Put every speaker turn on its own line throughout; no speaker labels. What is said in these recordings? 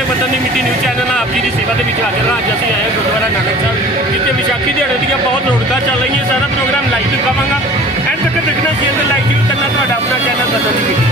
ਫਤਿਹ ਵਤਨ ਦੀ ਮਿੱਟੀ news channel ਨਾਲ ਆਪ ਜੀ ਦੀ ਸੇਵਾ ਦੇ ਵਿੱਚ ਹਾਜ਼ਰ ਹਾਂ ਅੱਜ ਅਸੀਂ ਆਏ ਹਾਂ ਗੁਰਦੁਆਰਾ ਨਾਨਕ ਸਾਹਿਬ, ਜਿੱਥੇ ਵਿਸਾਖੀ ਦਿਹਾੜੇ ਦੀਆਂ ਬਹੁਤ ਰੌਣਕਾਂ ਚੱਲ ਰਹੀਆਂ, ਸਾਰਾ ਪ੍ਰੋਗਰਾਮ ਲਾਈਵ ਦਿਖਾਵਾਂਗਾ ਐਂਡ ਤੱਕ ਦੇਖਣਾ ਸ਼ੇਅਰ ਤੇ ਲਾਈਕ ਜ਼ਰੂਰ ਕਰਨਾ ਤੁਹਾਡਾ ਆਪਣਾ ਚੈਨਲ ਵਤਨ ਦੀ ਮਿੱਟੀ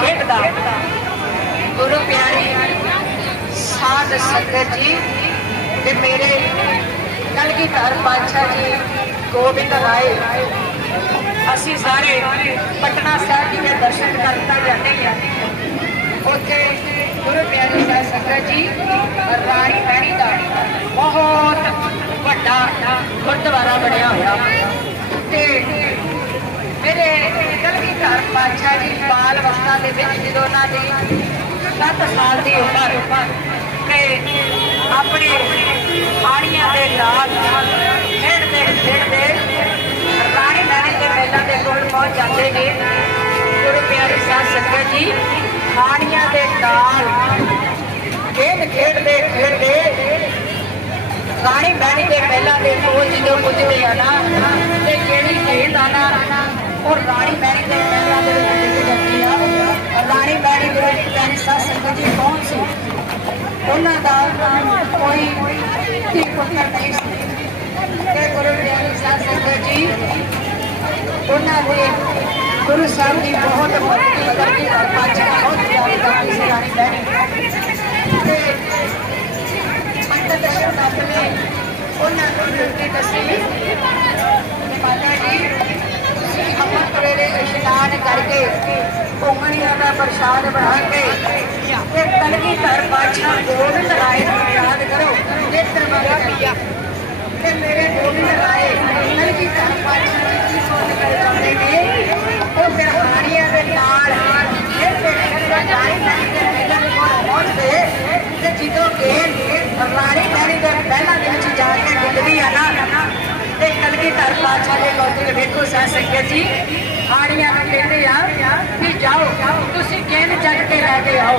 ਖੇਡਦਾ। ਗੁਰੂ ਪਿਆਰੀ, ਸਾਧ ਸੰਗਤ ਜੀ ਤੇ ਮੇਰੇ ਕਲਗੀਧਰ ਪਾਤਸ਼ਾਹ ਜੀ ਗੋਬਿੰਦ ਰਾਏ? ਅਸੀਂ ਸਾਰੇ ਪਟਨਾ ਸਾਹਿਬ ਜੀ ਦੇ ਦਰਸ਼ਨ ਕਰਤਾ ਜਾਂਦੇ ਹਾਂ ਉੱਥੇ ਗੁਰੂ ਪਿਆਰੀ ਸਾਹਿਬ ਸੰਗਤ ਜੀ, ਰਾਣੀ ਮਹਿਣੀ ਦਾ ਬਹੁਤ ਵੱਡਾ ਗੁਰਦੁਆਰਾ ਬਣਿਆ ਹੋਇਆ। ਤੇ ਮੇਰੇ ਕਲਗੀ ਘਰ ਪਾਤਸ਼ਾਹ ਜੀ ਬਾਲ ਅਵਸਥਾ ਦੇ ਵਿੱਚ ਜਦੋਂ ਉਹਨਾਂ ਦੀ 7 ਸਾਲ ਦੀ ਉਮਰ ਤੇ ਆਪਣੇ ਆੜੀਆਂ ਦੇ ਨਾਲ ਖੇਡਦੇ ਖੇਡਦੇ ਰਾਣੀ ਮਹਿਣੀ ਦੇ ਮਹਿਲਾਂ ਦੇ ਕੋਲ ਪਹੁੰਚ ਜਾਂਦੇ ਨੇ। ਗੁਰੂ ਪਿਆਰੇ ਸਾਹਿਬ ਸੰਗਤ ਜੀ ਹਾੜੀਆਂ ਦੇ ਨਾਲ ਖੇਡ ਖੇਡਦੇ ਖੇਡਦੇ ਰਾਣੀ ਬਹਿਣੀ ਦੇ ਮਹਿਲਾਂ ਦੇ ਕੋਲ ਜਦੋਂ ਪੁੱਜਦੇ ਆ ਨਾ, ਤੇ ਜਿਹੜੀ ਖੇਡ ਆ ਨਾ, ਉਹ ਰਾਣੀ ਬਹਿਣੀ ਦੇ ਮੇਲਾ ਦੇ ਵਿੱਚ ਜਾਂਦੀ ਆ। ਰਾਣੀ ਬਹਿਣੀ ਗੁਰੂ ਜੀ ਪਿਆਰੇ ਸਾਹਿਬ ਸੰਗਤ ਜੀ ਕੌਣ ਸੀ? ਉਹਨਾਂ ਦਾ ਕੋਈ ਧੀ ਪੁੱਤਰ ਨਹੀਂ ਸੀ। ਤੇ ਗੁਰੂ ਪਿਆਰੇ ਸਾਹਿਬ ਜੀ, ਉਹਨਾਂ ਦੇ ਗੁਰੂ ਸਾਹਿਬ ਦੀ ਬਹੁਤ ਮਦਦ ਕਰਕੇ ਔਰ ਬਹੁਤ ਪਿਆਰੀ ਕਰਦੀ ਸੀ ਬਹਿਣੀ ਤੇ ਪੰਡਤ ਸ਼ਰਨਾਥ ਨੇ ਉਹਨਾਂ ਨੂੰ ਬੇਨਤੀ ਦੱਸੀ। ਮਾਤਾ ਜੀ, ਤੁਸੀਂ ਅਮਰ ਪ੍ਰੇਰੇ ਇਸ਼ਨਾਨ ਕਰਕੇ ਕੋਮਣੀਆਂ ਦਾ ਪ੍ਰਸ਼ਾਦ ਬਣਾ ਕੇ ਤੇ ਕਲਗੀ ਘਰ ਬਾਦਸ਼ਾਹ ਗੋਬਿੰਦ ਰਾਏ ਨੂੰ ਯਾਦ ਕਰੋ ਨੇਤਰ ਮਾਰਿਆ ਤੇ ਮੇਰੇ ਗੋਬਿੰਦ ਰਾਏ ਕਲਗੀ ਘਰ ਬਾਦਸ਼ਾਹ ਜੀ ਕੀ ਸੋਚ ਕਰ ਜਾਂਦੇ ਨੇ, ਉਹ ਫਿਰ ਦੇ ਨਾਲ ਇਹ ਫਿਰ ਜਾਣੀ ਨਹੀਂ ਤੇ ਮੇਲਾ ਦੇ ਕੋਲ ਪਹੁੰਚਦੇ। ਤੇ ਜਦੋਂ ਕਿ ਰਾਣੀ ਰਾਣੀ ਦੇ ਪਹਿਲਾਂ ਦੇ ਵਿੱਚ ਜਾ ਕੇ ਡੁੱਬਦੀ ਆ ਨਾ। ਤੇ ਕਲਗੀ ਧਰ ਪਾਛਾ ਦੇ ਕੋਲ ਵੇਖੋ ਸਾ ਸੰਗਤ ਜੀ। ਹਾੜੀਆਂ ਨੂੰ ਕਹਿੰਦੇ ਆ। ਕਿ ਜਾਓ, ਤੁਸੀਂ ਕਿਹਨ ਚੱਕ ਕੇ ਲੈ ਕੇ ਆਓ?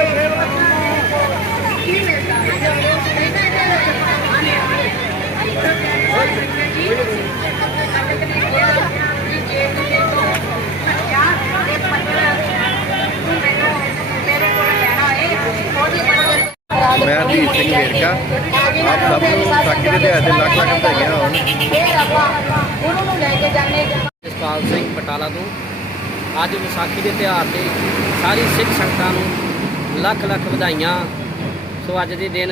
ਆਪ
ਸਭ ਨੂੰ ਵਿਸਾਖੀ ਦੇ ਦਿਹਾੜੇ ਤੇ ਲੱਖ ਲੱਖ ਵਧਾਈਆਂ ਹੋਣ
ਫਿਰ ਆਪਾਂ ਗੁਰੂ ਨੂੰ ਲੈ ਕੇ ਜਾਣੇ
ਜਸਪਾਲ ਸਿੰਘ ਪਟਾਲਾ ਤੋਂ ਅੱਜ ਵਿਸਾਖੀ ਦੇ ਤਿਉਹਾਰ ਤੇ ਸਾਰੀ ਸਿੱਖ ਸੰਗਤਾਂ ਨੂੰ ਲੱਖ ਲੱਖ ਵਧਾਈਆਂ। ਸੋ ਅੱਜ ਦੇ ਦਿਨ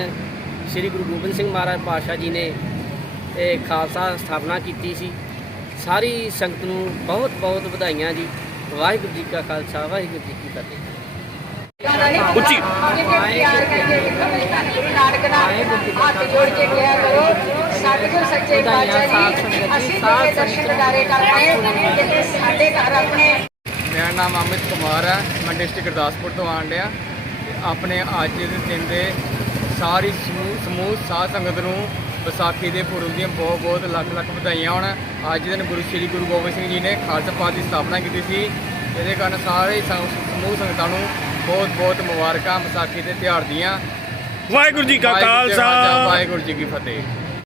ਸ੍ਰੀ ਗੁਰੂ ਗੋਬਿੰਦ ਸਿੰਘ ਮਹਾਰਾਜ ਪਾਤਸ਼ਾਹ ਜੀ ਨੇ ਇਹ ਖਾਲਸਾ ਸਥਾਪਨਾ ਕੀਤੀ ਸੀ। ਸਾਰੀ ਸੰਗਤ ਨੂੰ ਬਹੁਤ ਬਹੁਤ ਵਧਾਈਆਂ ਜੀ। ਵਾਹਿਗੁਰੂ ਜੀ ਕਾ ਖਾਲਸਾ, ਵਾਹਿਗੁਰੂ ਜੀ ਕੀ ਫਤਿਹ।
ਉੱਚੀ।
ਹੱਥ ਜੋੜ ਕੇ ਕਿਹਾ ਕਰੋ ਸਤਿਗੁਰ ਸੱਚੇ ਪਾਤਸ਼ਾਹ ਜੀ ਅਸੀਂ ਤੁਹਾਡੇ ਦਰਸ਼ਨ ਦਿਦਾਰੇ ਕਰਦੇ ਤੇ ਸਾਡੇ ਘਰ ਆਪਣੇ
ਮੇਰਾ ਨਾਮ ਅਮਿਤ ਕੁਮਾਰ ਹੈ। ਮੈਂ ਡਿਸਟ੍ਰਿਕਟ ਗੁਰਦਾਸਪੁਰ ਤੋਂ ਆਉਣ ਡਿਆ। ਤੇ ਆਪਣੇ ਅੱਜ ਦੇ ਦਿਨ ਦੇ ਸਾਰੀ ਸਮੂਹ ਸਮੂਹ, ਸਾਧ ਸੰਗਤ ਨੂੰ ਵਿਸਾਖੀ ਦੇ ਪੁਰਬ ਦੀਆਂ ਬਹੁਤ ਬਹੁਤ ਲੱਖ ਲੱਖ ਵਧਾਈਆਂ ਹੋਣ। ਅੱਜ ਦੇ ਦਿਨ ਗੁਰੂ ਸ੍ਰੀ ਗੁਰੂ ਗੋਬਿੰਦ ਸਿੰਘ ਜੀ ਨੇ ਖਾਲਸਾ ਪੰਥ ਦੀ ਸਥਾਪਨਾ ਕੀਤੀ ਸੀ। ਇਹਦੇ ਕਾਰਨ ਸਾਰੇ ਸਮੂਹ ਸੰਗਤਾਂ ਨੂੰ ਬਹੁਤ ਬਹੁਤ ਮੁਬਾਰਕਾਂ ਵਿਸਾਖੀ ਦੇ ਤਿਉਹਾਰ ਦੀਆਂ।
ਵਾਹਿਗੁਰੂ ਜੀ ਕਾ ਖਾਲਸਾ
ਵਾਹਿਗੁਰੂ ਜੀ ਕੀ ਫਤਿਹ।